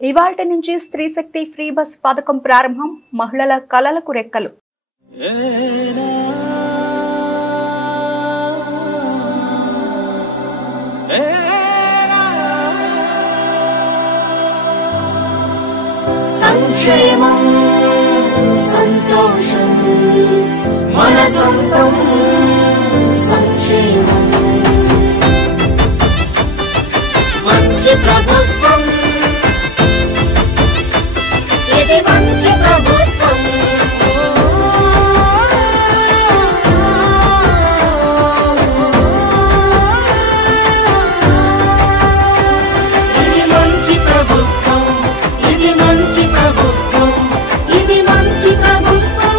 ఇవాల్టి నుంచి స్త్రీ శక్తి ఫ్రీ బస్ పథకం ప్రారంభం. మహిళల కలలకు రెక్కలు. సంక్షేమం సంతోషం మన సొంతం సంక్షేమం మంచి ప్రభుత్వం ఇది మంచి ప్రభుత్వం ఇది మంచి ప్రభుత్వం ఇది మంచి ప్రభుత్వం ఇది మంచి ప్రభుత్వం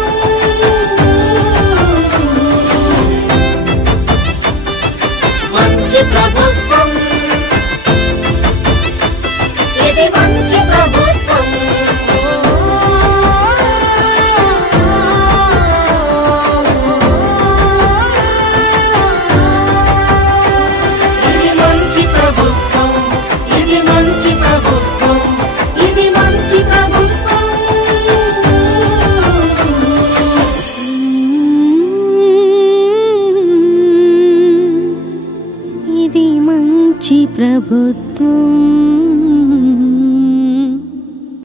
మంచి ప్రభుత్వం ఇది మంచి ప్రభుత్వం ఇది మంచి ప్రభుత్వం ఇది మంచి ప్రభుత్వం ఇది మంచి ప్రభుత్వం ఇది మంచి ప్రభుత్వం.